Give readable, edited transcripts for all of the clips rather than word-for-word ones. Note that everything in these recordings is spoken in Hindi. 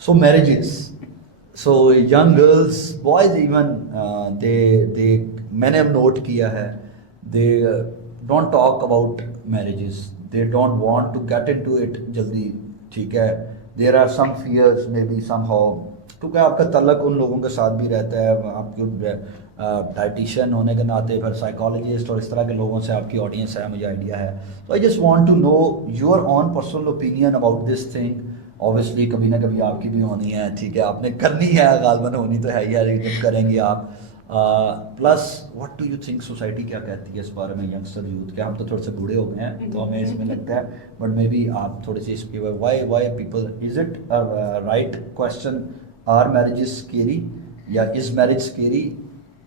So marriages. So young girls, boys even, they मैंने अब नोट किया है, they don't talk about marriages. They don't want to get into it जल्दी, ठीक है. There are some fears maybe somehow, क्योंकि आपका तल्लक उन लोगों के साथ भी रहता है, आपके डाइटिशियन होने के नाते, फिर साइकोलॉजिस्ट और इस तरह के लोगों से आपकी ऑडियंस है, मुझे आइडिया है. तो I just want to know your own personal opinion about this thing. Obviously कभी ना कभी आपकी भी होनी है, ठीक है, आपने करनी है, गालबन होनी तो है यार, जब करेंगे आप. Plus what do you think, society क्या कहती है इस बारे में, यंगस्टर यूथ के? हम तो थोड़े से बूढ़े हो गए हैं तो हमें इसमें लगता है, बट मे बी आप थोड़े से इसके why people, is it right question, are marriages scary या is marriage scary?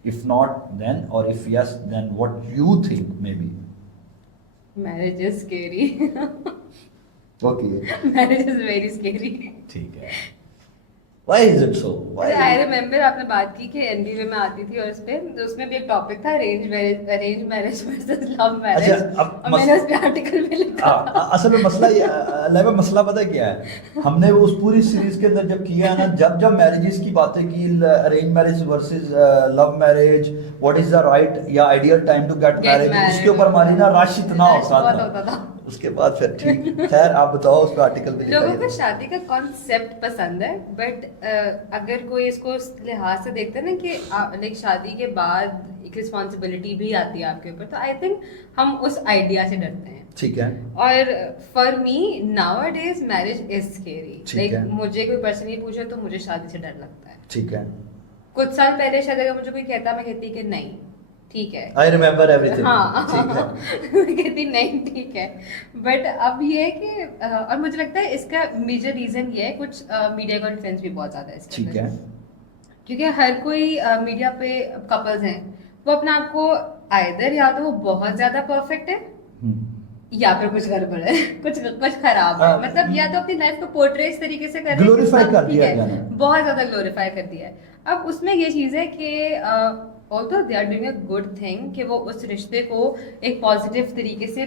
If not then, और if yes then what you think maybe? Marriage is scary. Okay, marriage is very scary. ठीक है. Why is it so? Why? I remember आपने बात की कि एनबीए में आती थी और उसमें भी एक टॉपिक था, arrange marriage versus love marriage. अच्छा, अब और मैंने उस पे आर्टिकल में लिखा था. असल में मसला ये लाइबा, मसला पता है क्या है? हमने वो उस पूरी सीरीज के अंदर जब किया है ना, जब मैरिजेस की बातें की, arrange marriage versus love marriage, what is the right या ideal time to get married, उसके ऊपर हमारी ना रश इतना होता था. उसके बाद फिर ठीक, खैर आप बताओ, उस पर आर्टिकल में लोगों को शादी का कॉन्सेप्ट पसंद है, बट अगर कोई इसको उस लिहाज से देखते हैं ना कि लाइक शादी के बाद एक रिस्पॉन्सिबिलिटी भी आती है आपके ऊपर, तो आई थिंक हम उस आइडिया से डरते हैं. ठीक है. और for me nowadays marriage is scary. ठीक लाइक है. मुझे कोई पर्सनली पूछे तो मुझे शादी से डर लगता है. ठीक है. कुछ साल पहले शायद अगर मुझे कोई कहता, मैं कहती कि नहीं ठीक है. I remember everything. हाँ. ठीक है. मैं कहती नहीं ठीक है. बट अब ये है कि और मुझे लगता है इसका मेजर रीजन ये है, कुछ मीडिया का इन्फ्लुएंस भी बहुत ज्यादा है इसके ठीक है. क्योंकि हर कोई मीडिया पे कपल्स हैं, वो अपने आप को आइदर या तो वो बहुत ज्यादा परफेक्ट है या फिर कुछ गड़बड़ है, कुछ खराब है. मतलब या तो अपनी लाइफ को पोर्ट्रे इस तरीके से कर रहे हैं, ग्लोरीफाई कर दिया है, बहुत ज्यादा ग्लोरीफाई कर दिया है. अब उसमें ये चीज है कि although they are doing a good thing कि वो उस रिश्ते को एक पॉजिटिव तरीके से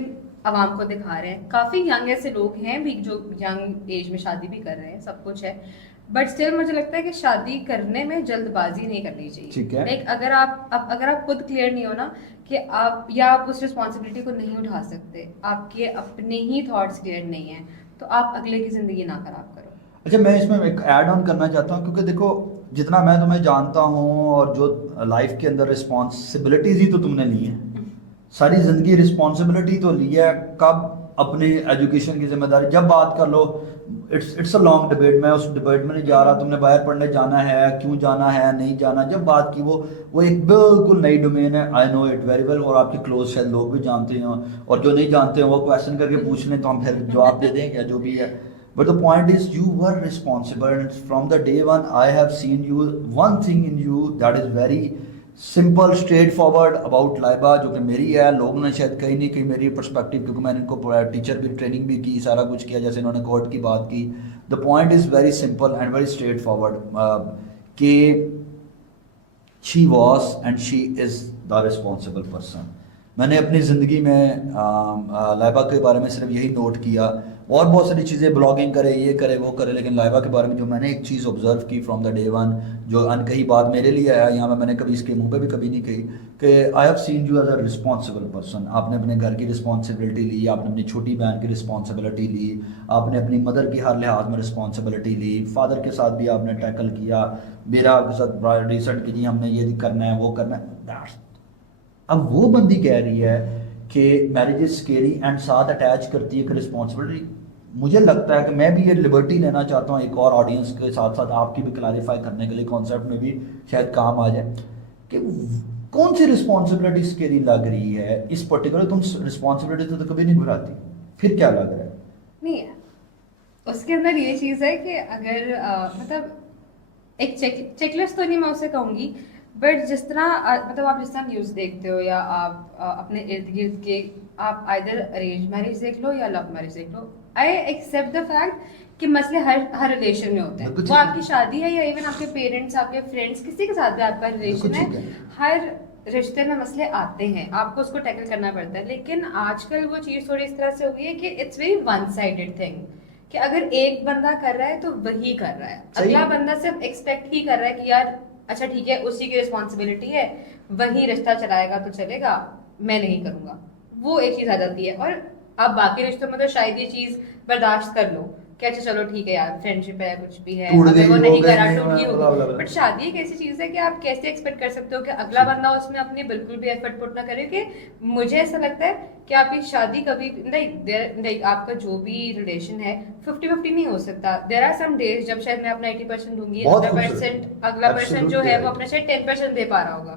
आवाम को दिखा रहे हैं. काफी यंग ऐसे लोग हैं भी जो यंग एज में शादी भी कर रहे हैं, सब कुछ है. बट स्टिल मुझे लगता है कि शादी करने में जल्दबाजी नहीं करनी चाहिए. ठीक है. लाइक अगर आप खुद क्लियर नहीं हो ना कि आप उस रिस्पॉन्सिबिलिटी को नहीं उठा सकते, आपके अपने ही थॉट्स क्लियर नहीं है, तो आप अगले की जिंदगी ना खराब करो. अच्छा, मैं इसमें एक ऐड ऑन करना चाहता हूँ, क्योंकि देखो जितना मैं तुम्हें जानता हूँ और जो लाइफ के अंदर रिस्पॉन्सिबिलिटीज ही तो तुमने ली है, सारी जिंदगी रिस्पॉन्सिबिलिटी तो ली है. कब अपनी एजुकेशन की जिम्मेदारी, जब बात कर लो, इट्स अ लॉन्ग डिबेट, मैं उस डिबेट में नहीं जा रहा. तुमने बाहर पढ़ने जाना है, क्यों जाना है, नहीं जाना, जब बात की वो एक बिल्कुल नई डोमेन है. I know it very well, और आपके क्लोज शायद लोग भी जानते हैं, और जो नहीं जानते हैं वो क्वेश्चन करके पूछ लें तो हम फिर जवाब दे दें या जो भी है. But the point is, you were responsible, and from the day one, I have seen you. One thing in you that is very simple, straightforward about Laiba, जो कि मेरी है. लोगों ने शायद कहीं नहीं कहीं मेरी पर्सपेक्टिव, क्योंकि मैंने इनको टीचर भी ट्रेनिंग भी की, सारा कुछ किया, जैसे इन्होंने कोर्ट की बात की. The point is very simple and very straightforward कि she was and she is the responsible person. मैंने अपनी ज़िंदगी में लाइबा के बारे में सिर्फ यही नोट किया, और बहुत सारी चीज़ें, ब्लॉगिंग करे, ये करे, वो करे, लेकिन लाइबा के बारे में जो मैंने एक चीज़ ऑब्जर्व की फ्रॉम द डे वन, जो अनकही बात मेरे लिए है, यहाँ पे मैंने कभी इसके मुंह पे भी कभी नहीं कही, कि I have seen you as a responsible person. आपने अपने घर की रिस्पॉन्सिबिलिटी ली, आपने अपनी छोटी बहन की रिस्पॉन्सिबिलिटी ली, आपने अपनी मदर की हर लिहाज में रिस्पॉन्सिबिलिटी ली, फादर के साथ भी आपने टैकल किया, मेरा के साथ रिसेंट की, हमने ये करना है, वो करना है. अब वो बंदी कह रही है कि मैरिज इज स्केरी एंड साथ अटैच करती है कि रिस्पॉन्सिबिलिटी. मुझे लगता है कि मैं भी ये लिबर्टी लेना चाहता हूँ एक और ऑडियंस के साथ साथ आपकी भी क्लैरिफाई करने के लिए, कॉन्सेप्ट में भी शायद काम आ जाए, कि कौन सी रिस्पॉन्सिबिलिटी स्केरी लग रही है इस पर्टिकुलर. तुम रिस्पॉन्सिबिलिटी तो कभी नहीं घुराती, फिर क्या लग रहा है? नहीं है उसके अंदर ये चीज़ है कि अगर मतलब एक चेकलिस्ट तो नहीं मैं उसे कहूँगी, बट जिस तरह मतलब आप जिस तरह न्यूज़ देखते हो या आप अपने इर्द गिर्द के, आप आइदर अरेंज मैरिज देख लो या लव मैरिज देख लो, आई एक्सेप्ट द फैक्ट कि मसले हर रिलेशन में होते हैं. वो आपकी शादी है या इवन आपके पेरेंट्स, आपके फ्रेंड्स, किसी के साथ भी आपका रिलेशन है, हर रिश्ते में मसले आते हैं, आपको उसको टैकल करना पड़ता है. लेकिन आजकल वो चीज़ थोड़ी इस तरह से हो गई है कि it's very one sided thing, कि अगर एक बंदा कर रहा है तो वही कर रहा है, सही। अगला बंदा सिर्फ एक्सपेक्ट ही कर रहा है कि यार अच्छा ठीक है उसी की रिस्पॉन्सिबिलिटी है, वही रिश्ता चलाएगा तो चलेगा, मैं नहीं करूंगा, वो एक चीज आ जाती है। और आप बाकी रिश्तों में तो शायद ये चीज बर्दाश्त कर लो कि अच्छा चलो ठीक है यार फ्रेंडशिप है कुछ भी है, टूट अगर गई वो हो नहीं गई करा नहीं टूट गई blah, blah, होगी, blah. बट शादी एक ऐसी चीज है कि आप कैसे एक्सपेक्ट कर सकते हो कि अगला बंदा उसमें अपनी बिल्कुल भी एफर्ट पुट ना करे। कि मुझे ऐसा लगता है कि आपकी शादी कभी नहीं, आपका जो भी रिलेशन है 50-50 नहीं हो सकता। देयर आर सम डेज जब शायद मैं अपना 80% दूंगी, बहुत अगला खूबसूरत। पर्सन जो Absolutely है वो right. अपना शायद 10% दे पा रहा होगा,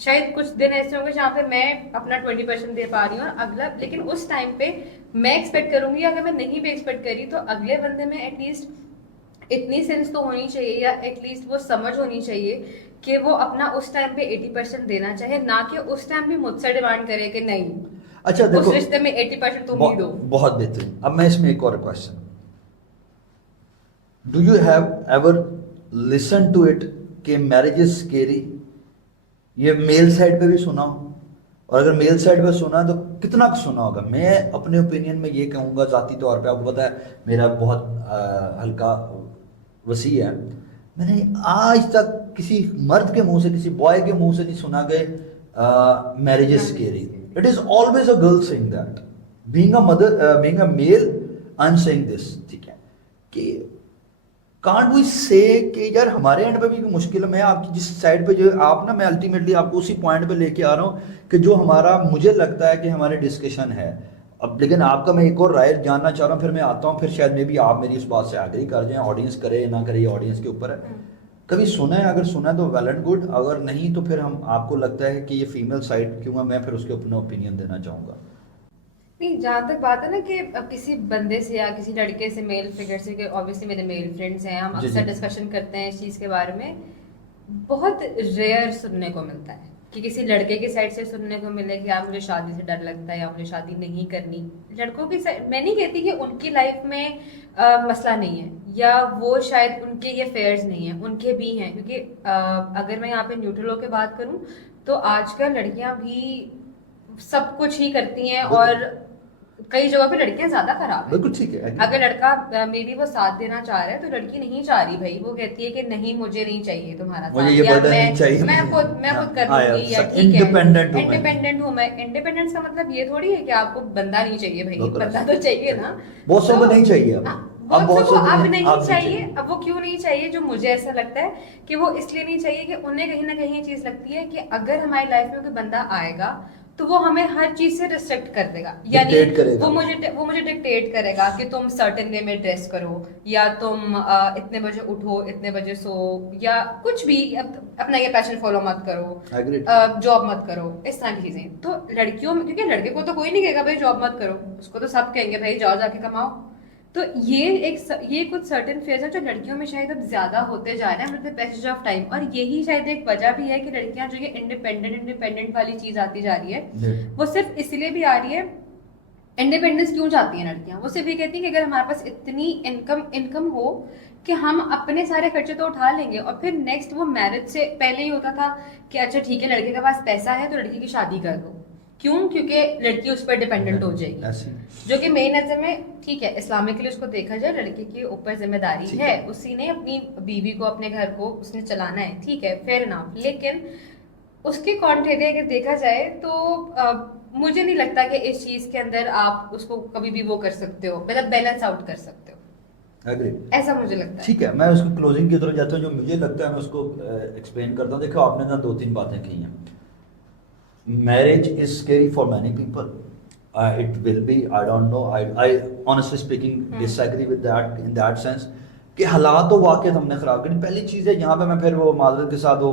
शायद कुछ दिन ऐसे होंगे जहाँ पे मैं अपना 20% दे पा रही हूँ और अगला, लेकिन उस टाइम पे मैं एक्सपेक्ट करूंगी, अगर मैं नहीं भी एक्सपेक्ट करी तो अगले बंदे में एटलीस्ट इतनी सेंस तो होनी चाहिए या एटलीस्ट वो समझ होनी चाहिए कि वो अपना उस टाइम पे 80% देना चाहे, ना कि उस टाइम भी मुझसे डिमांड करे कि नहीं अच्छा उस देखो, रिश्ते में 80% तुम ही दो। बहुत बेहतरीन। अब मैं इसमें एक और question, do you have ever listen to it कि मैरिज इज स्केरी? ये मेल साइड पे भी सुना हो, और अगर मेल साइड पे सुना तो कितना कुछ सुना होगा। मैं अपने ओपिनियन में ये कहूँगा ज़ाती तौर पे, आपको पता है मेरा बहुत हल्का वसी है, मैंने आज तक किसी मर्द के मुंह से, किसी बॉय के मुंह से नहीं सुना कि marriage is scary. It is always a girl saying that, being a mother, being a male, I am saying this, ठीक है, कि कांट वी से कि यार हमारे एंड पे भी मुश्किल है। मैं आपकी जिस साइड पे जो आप ना, मैं अल्टीमेटली आपको उसी पॉइंट पे लेके आ रहा हूँ कि जो हमारा, मुझे लगता है कि हमारे डिस्कशन है। अब लेकिन आपका मैं एक और राय जानना चाह रहा हूँ, फिर मैं आता हूँ, फिर शायद मे भी आप मेरी इस बात से एग्री कर जाएं, ऑडियंस करे ना करे, ये ऑडियंस के ऊपर है। कभी सुना है? अगर सुना है तो वेल एंड गुड, अगर नहीं तो फिर हम, आपको लगता है कि ये फीमेल साइड क्यों है, मैं फिर उसके अपना ओपिनियन देना चाहूँगा। नहीं, जहाँ तक बात है ना कि अब किसी बंदे से या किसी लड़के से, मेल फिगर से, कि ऑब्वियसली मेरे मेल फ्रेंड्स हैं, हम जी, अक्सर जी। डिस्कशन करते हैं इस चीज़ के बारे में, बहुत रेयर सुनने को मिलता है कि किसी लड़के की साइड से सुनने को मिले कि यार मुझे शादी से डर लगता है या मुझे शादी नहीं करनी। लड़कों की साइड, मैं नहीं कहती कि उनकी लाइफ में मसला नहीं है या वो शायद उनके ये फेयर्स नहीं है, उनके भी हैं, क्योंकि अगर मैं यहाँ पे न्यूट्रल होकर बात करूँ तो आजकल लड़कियां भी सब कुछ ही करती हैं और कई जगह पे लड़कियां ज्यादा खराब है। बिल्कुल ठीक है। अगर लड़का मे बी वो साथ देना चाह रहा है तो लड़की नहीं चाह रही भाई, वो कहती है कि नहीं मुझे नहीं चाहिए तुम्हारा मुझे साथ, ये या burden नहीं चाहिए मैं मुझे। खुद कर हाँ, लूंगी, या यार, ठीक है independent हूँ मैं। इंडिपेंडेंट हूँ मैं। इंडिपेंडेंस का मतलब ये थोड़ी है कि आपको बंदा नहीं चाहिए भाई, बिल्कुल बंदा तो चाहिए ना। बहुत तो सब नहीं चाहिए अब। हाँ, अब बहुत सबको सब अब नहीं, नहीं अब चाहिए। अब वो क्यों नहीं चाहिए? जो मुझे ऐसा लगता है कि वो इसलिए नहीं चाहिए कि उन्हें कहीं ना कहीं ये चीज लगती है कि अगर हमारी लाइफ में कोई बंदा आएगा तो वो हमें हर चीज से रिस्ट्रिक्ट कर देगा, यानी Dictate करेगा। वो मुझे डिक्टेट करेगा कि तुम सर्टेन वे में ड्रेस करो, या तुम इतने बजे उठो, इतने बजे सो, या कुछ भी अपना ये पैशन फॉलो मत Agreed. करो, जॉब मत करो, इस तरह की चीजें। तो लड़कियों में, क्योंकि लड़के को तो कोई नहीं कहेगा भाई जॉब मत करो, उसको तो सब कहेंगे भाई जाओ जाके कमाओ। तो ये कुछ सर्टेन फेज है जो लड़कियों में शायद अब ज्यादा होते जा रहे हैं with the passage of time, और यही शायद एक वजह भी है कि लड़कियां जो ये इंडिपेंडेंट वाली चीज आती जा रही है, वो सिर्फ इसलिए भी आ रही है। इंडिपेंडेंस क्यों चाहती हैं लड़कियां? वो सिर्फ ये कहती हैं कि अगर हमारे पास इतनी इनकम हो कि हम अपने सारे खर्चे तो उठा लेंगे, और फिर नेक्स्ट वो मैरिज से पहले ही होता था कि अच्छा ठीक है लड़के के पास पैसा है तो लड़की की शादी कर दो। क्यों? क्योंकि लड़की उस पर डिपेंडेंट हो जाएगी, ऐसे। जो कि मेरी नजर में ठीक है, इस्लामिकली उसको देखा जाए लड़के के ऊपर जिम्मेदारी ठीक है, है। उसी ने अपनी बीवी को, अपने घर को उसने चलाना है, ठीक है, फेयर इनफ। लेकिन उसके कॉन्ट्रेरी अगर देखा जाए तो मुझे नहीं लगता कि इस चीज के अंदर आप उसको कभी भी वो कर सकते हो, मतलब बैलेंस आउट कर सकते हो। एग्री। ऐसा मुझे लगता है। ठीक है, मैं उसको क्लोजिंग की तरफ जाता हूँ। जो मुझे लगता है मैं उसको एक्सप्लेन करता हूँ। देखो, आपने ना 2-3 बातें कही हैं। Marriage is scary for many people, it will be, I don't know, I honestly speaking disagree with that in that sense कि हालात तो वाकई हमने ख़राब करी। पहली चीज़ है, यहाँ पे मैं फिर वो माजरत के साथ वो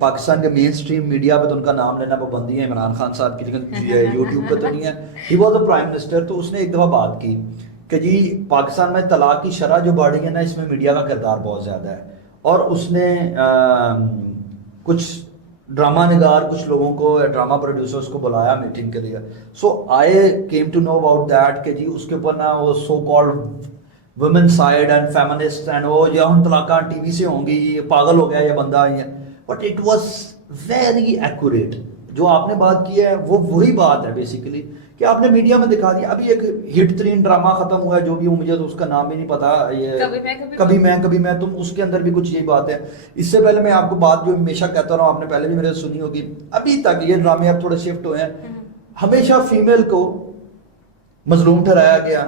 पाकिस्तान के मेन स्ट्रीम मीडिया पे तो उनका नाम लेना पाबंदी है, इमरान खान साहब की, लेकिन यूट्यूब पे तो नहीं है। He was a prime minister, तो उसने एक दफ़ा बात की कि जी पाकिस्तान में तलाक की शरह जो बढ़ रही है ना, इसमें मीडिया का किरदार बहुत ज़्यादा है। और उसने कुछ ड्रामा निगार, कुछ लोगों को, ड्रामा प्रोड्यूसर्स को बुलाया मीटिंग के लिए। So I came to know about that कि जी उसके ऊपर ना वो so called women side and feminist and वो या हम तलाक़ां टीवी से होंगी, ये पागल हो गया ये बंदा, ये। But it was very accurate. जो आपने बात की है वो वही बात है बेसिकली कि आपने मीडिया में दिखा दिया। अभी एक हिट 3 ड्रामा खत्म हुआ है, जो भी हो, मुझे तो उसका नाम भी नहीं पता, ये कभी मैं तुम, उसके अंदर भी कुछ यही बात है। इससे पहले मैं आपको बात जो हमेशा कहता रहा हूँ, आपने पहले भी मेरे से सुनी होगी, अभी तक ये ड्रामे अब थोड़े शिफ्ट हुए हैं, हमेशा फीमेल को मजलूम ठहराया गया।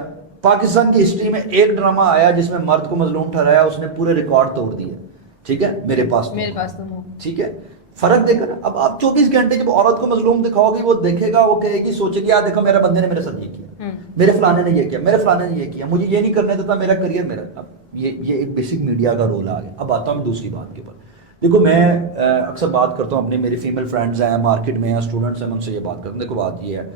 पाकिस्तान की हिस्ट्री में एक ड्रामा आया जिसमें मर्द को मजलूम ठहराया, उसने पूरे रिकॉर्ड तोड़ दिए। ठीक है, मेरे पास तो ठीक है, फर्क देखा ना। अब आप 24 घंटे जब औरत को मजलूम दिखाओगे, वो देखेगा, वो कहेगी, सोचेगी, यार देखो मेरे बंदे ने मेरे साथ ये किया, मेरे फलाने ने ये किया, मेरे फलाने ने ये किया, मुझे ये नहीं करने देता, मेरा करियर मेरा। अब ये एक बेसिक मीडिया का रोल आ गया। अब आता हूँ दूसरी बात के ऊपर। देखो मैं अक्सर बात करता हूँ, अपने मेरे फीमेल फ्रेंड्स हैं, मार्केट में हैं, स्टूडेंट्स हैं, मैं उनसे ये बात करता हूँ। देखो बात ये है,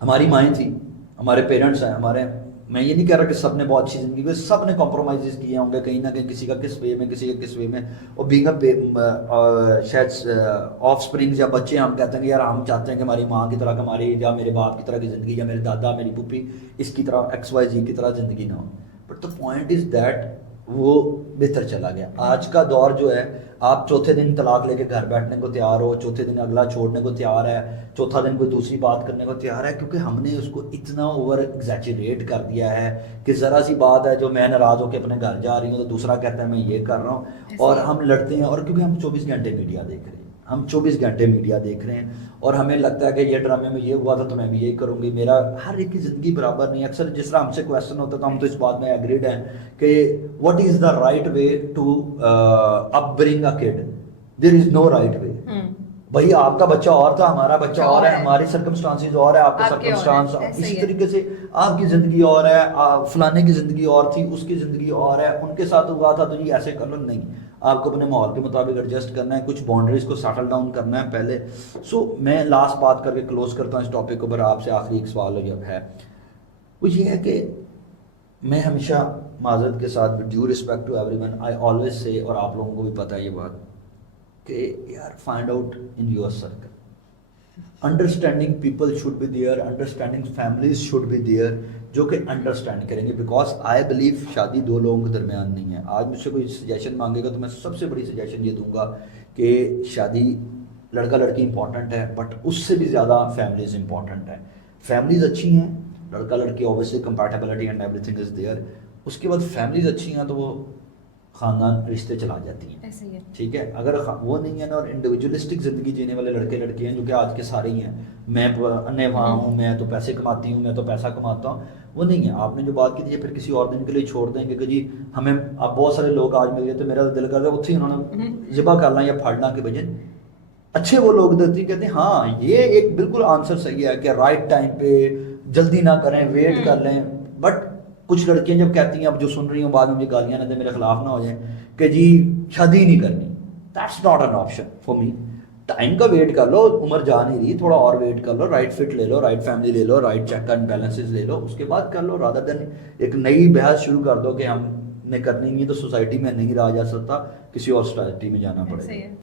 हमारी माएँ थी, हमारे पेरेंट्स हैं, हमारे, मैं ये नहीं कह रहा कि सब ने बहुत अच्छी ज़िंदगी की, सब ने कॉम्प्रोमाइज़ किए होंगे कहीं ना कहीं, किसी का किस वे में, किसी का किस वे में। और बीइंग शायद ऑफ स्प्रिंग्स या बच्चे, हम कहते हैं कि यार हम चाहते हैं कि हमारी माँ की तरह, हमारी या मेरे बाप की तरह की ज़िंदगी, या मेरे दादा, मेरी पुप्पी, इसकी तरह XYZ की तरह ज़िंदगी ना हो। But the point is that वो बेहतर चला गया। आज का दौर जो है, आप चौथे दिन तलाक लेके घर बैठने को तैयार हो, चौथे दिन अगला छोड़ने को तैयार है, चौथा दिन कोई दूसरी बात करने को तैयार है, क्योंकि हमने उसको इतना ओवर एग्जैजरेट कर दिया है कि ज़रा सी बात है, जो मैं नाराज़ होकर अपने घर जा रही हूँ तो दूसरा कहता है मैं ये कर रहा हूँ, और हम लड़ते हैं। और क्योंकि हम 24 घंटे मीडिया देख रहे हैं, हम 24 घंटे मीडिया देख रहे हैं, और हमें लगता है कि ये ड्रामे में ये हुआ था तो मैं भी यही करूँगी। मेरा हर एक की ज़िंदगी बराबर नहीं है। अक्सर जिस तरह हमसे क्वेश्चन होता था, हम तो इस बात में एग्रीड हैं कि what is the right way to upbring a kid. There is no right way. भाई आपका बच्चा और था, हमारा बच्चा और है, हमारी सर्कमस्टांसेस और है, आपके सर्कमस्टांस इसी तरीके से, आपकी ज़िंदगी और है, फलाने की ज़िंदगी और थी, उसकी ज़िंदगी और है, उनके साथ हुआ था तो जी ऐसे कर लो। नहीं, आपको अपने माहौल के मुताबिक एडजस्ट करना है, कुछ बाउंड्रीज को सेटल डाउन करना है पहले। सो मैं लास्ट बात करके क्लोज करता हूँ इस टॉपिक को, पर आपसे आखिरी एक सवाल है, वो ये है कि मैं हमेशा माजरत के साथ, due respect to everyone, I always say, और आप लोगों को भी पता है ये बात, कि यार find out in your circle, understanding people should be there, understanding families should be there, जो कि अंडरस्टैंड करेंगे। बिकॉज आई बिलीव शादी दो लोगों के दरमियान नहीं है। आज मुझसे कोई सजेशन मांगेगा तो मैं सबसे बड़ी सजेशन ये दूंगा कि शादी, लड़का लड़की इंपॉर्टेंट है, बट उससे भी ज़्यादा फैमिलीज इंपॉर्टेंट है। फैमिलीज अच्छी हैं, लड़का लड़की obviously compatibility and everything is there, उसके बाद फैमिलीज अच्छी हैं तो वो ख़ानदान रिश्ते चला जाती हैं। ऐसे ही है। ठीक है, अगर वो नहीं है ना, और इंडिविजुअलिस्टिक ज़िंदगी जीने वाले लड़के लड़कियां हैं, जो कि आज के सारे ही हैं, मैं अन्य वहाँ हूँ, मैं तो पैसे कमाती हूँ, मैं तो पैसा कमाता हूँ, वो नहीं है। आपने जो बात की थी, फिर किसी और दिन के लिए छोड़ देंगे कि जी हमें, अब बहुत सारे लोग आज मिल गए तो मेरा दिल करता है उत्थे ही उन्होंने ज़िबा करना या फाड़ना के बजाय अच्छे वो लोग देते कहते हैं हाँ ये एक बिल्कुल आंसर सही है कि राइट टाइम पे जल्दी ना करें, वेट कर लें। बट कुछ लड़कियां जब कहती हैं, अब जो सुन रही हूँ बाद में मुझे गालियां ना दे, मेरे खिलाफ ना हो जाए, कि जी शादी नहीं करनी, that's not an option for me. Time का वेट कर लो, उम्र जा नहीं रही, थोड़ा और वेट कर लो, राइट फिट ले लो, राइट फैमिली ले लो, राइट चेक एंड बैलेंसेस ले लो, उसके बाद कर लो, रादर देन एक नई बहस शुरू कर दो कि हमने करनी नहीं है तो सोसाइटी में नहीं रहा जा सकता, किसी और सोसाइटी में जाना पड़ेगा।